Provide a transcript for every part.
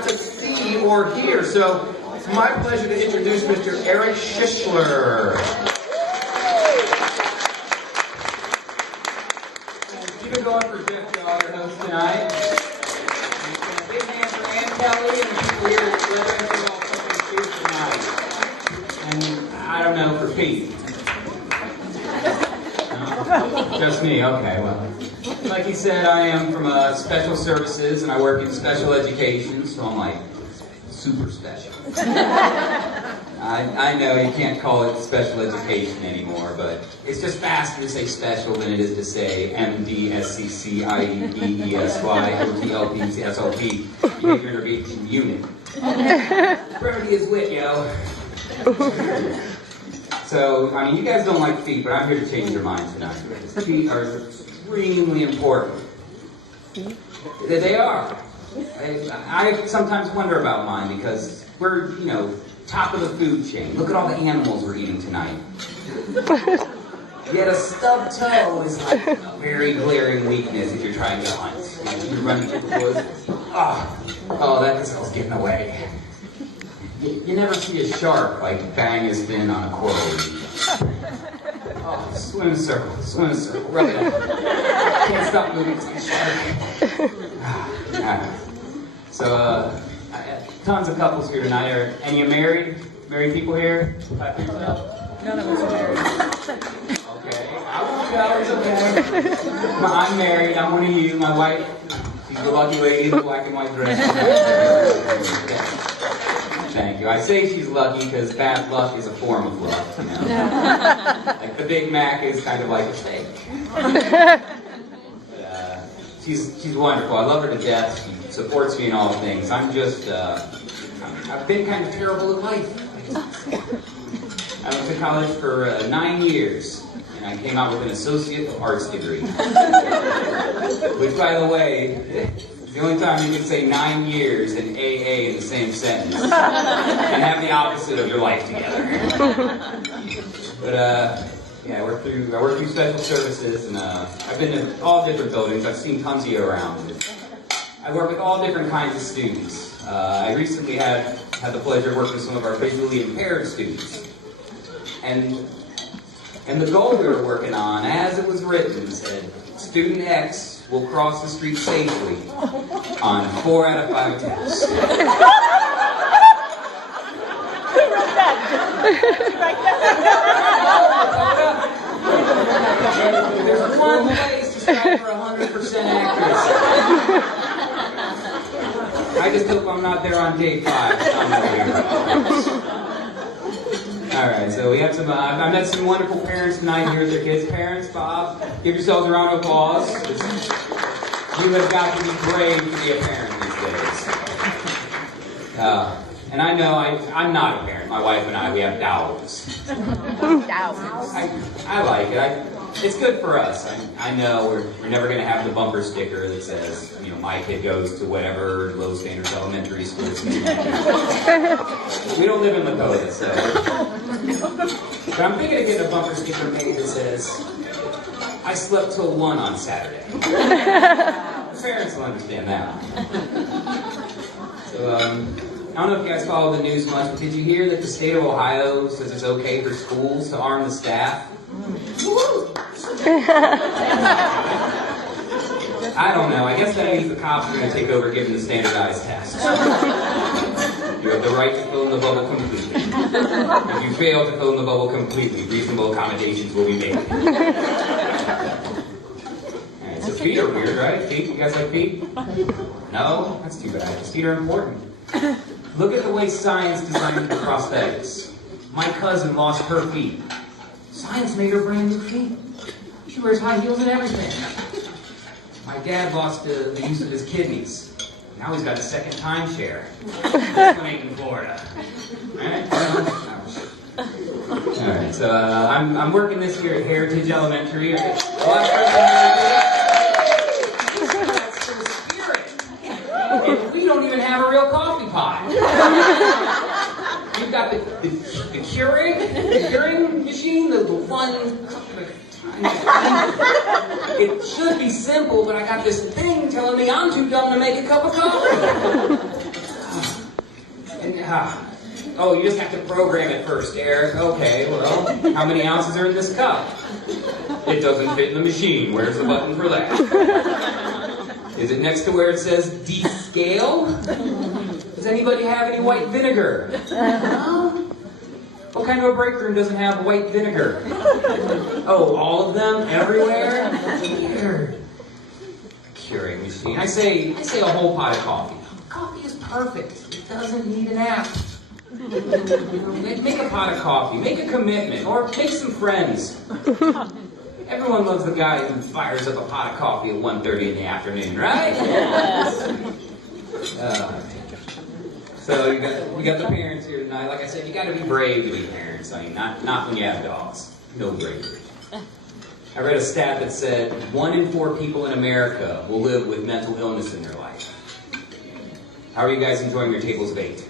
got to see or hear. So it's my pleasure to introduce Mr. Erik Schissler. Keep it going for Jeff, our host tonight. And a big hand for Ann Kelly and the people here at Schissler for all cooking food tonight. And I don't know, for Pete. No? Just me, okay, well. Like he said, I am from special services and I work in special education, so I'm like super special. I know you can't call it special education anymore, but it's just faster to say special than it is to say MDSCCIEDESYOTLPSOP, Behavior Intervention Unit. Brevity is wit, yo. So, I mean, you guys don't like feet, but I'm here to change your mind tonight. Feet are extremely important. They are. I sometimes wonder about mine because we're, you know, top of the food chain. Look at all the animals we're eating tonight. Yet a stubbed toe is like a very glaring weakness if you're trying to hunt. You're running through the woods. Oh, that gazelle's getting away. You never see a shark like bang his fin on a coral reef. Oh, swim in a circle, rub it out. Can't stop moving, it's like a shark. So, tons of couples here tonight. Are any married? Married people here? Clap for yourself. None of us are married. Okay, I won't tell, it's okay. I'm married, I'm one of you. My wife, she's the lucky lady in the black and white dress. Thank you. I say she's lucky because bad luck is a form of luck. You know? Like the Big Mac is kind of like a steak. But, she's wonderful. I love her to death. She supports me in all things. I'm just, I've been kind of terrible at life. I went to college for 9 years, and I came out with an Associate of Arts degree. Which, by the way, is the only time you can say 9 years and AA in the same sentence and have the opposite of your life together. But, yeah, I work through special services, and I've been to all different buildings. I've seen tons of you around. I work with all different kinds of students. I recently had the pleasure of working with some of our visually impaired students. And the goal we were working on, as it was written, said, Student X will cross the street safely on 4 out of 5 attempts. Who wrote that? Did you write that? There's one place to strive for 100% accuracy. I just hope I'm not there on day 5. Alright, so we have some, I met some wonderful parents tonight here with their kids. Parents, Bob, give yourselves a round of applause. You have got to be brave to be a parent these days. And I know I'm not a parent. My wife and I, we have dowels. I like it. It's good for us. I know we're never going to have the bumper sticker that says, you know, my kid goes to whatever low standards elementary school. We don't live in Lakota, so. But I'm thinking of getting a bumper sticker made that says, I slept till 1 on Saturday. Parents will understand that. So, I don't know if you guys follow the news much, but did you hear that the state of Ohio says it's okay for schools to arm the staff? I don't know. I guess that means the cops are going to take over giving the standardized tests. You have the right to fill in the bubble completely. If you fail to fill in the bubble completely, reasonable accommodations will be made. Alright, so feet are weird, right? Feet? You guys like feet? No? That's too bad. Because feet are important. Look at the way science designed the prosthetics. My cousin lost her feet. Science made her brand new feet. She wears high heels and everything. My dad lost the use of his kidneys. Now he's got a second timeshare. This one ain't in Florida. Alright, so I'm working this year at Heritage Elementary. That's for the spirit. And we don't even have a real coffee pot. We've got the Keurig machine, the one. It should be simple, but I got this thing telling me I'm too dumb to make a cup of coffee. Oh, you just have to program it first, Eric. Okay, well, how many ounces are in this cup? It doesn't fit in the machine. Where's the button for that? Is it next to where it says descale? Does anybody have any white vinegar? No? What kind of a break room doesn't have white vinegar? Oh, all of them? Everywhere? Weird. Curing machine. I say a whole pot of coffee. Coffee is perfect. It doesn't need an app. Make a pot of coffee. Make a commitment. Or make some friends. Everyone loves the guy who fires up a pot of coffee at 1:30 in the afternoon, right? So you got the parents here tonight. Like I said, you got to be brave to be parents. I mean, not when you have dogs. No bravery. I read a stat that said 1 in 4 people in America will live with mental illness in their life. How are you guys enjoying your tables of 8?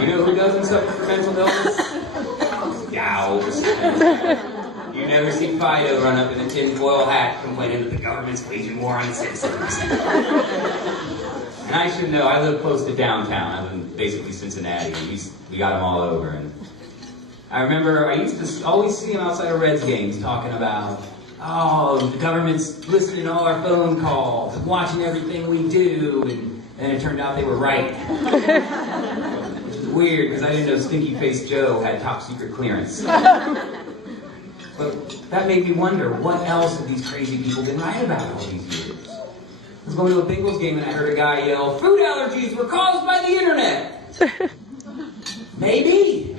You know who doesn't suffer from mental illness? Gals. You never see Fido run up in a tinfoil hat complaining that the government's waging war on its citizens. And I should know, I live close to downtown. I live in basically Cincinnati. We got them all over. And I remember I used to always see them outside of Reds games talking about, oh, the government's listening to all our phone calls, watching everything we do, and it turned out they were right. Which is weird, because I didn't know Stinky Face Joe had top secret clearance. But that made me wonder, what else have these crazy people been right about all these years? I was going to a Bengals game and I heard a guy yell, "Food allergies were caused by the internet." Maybe.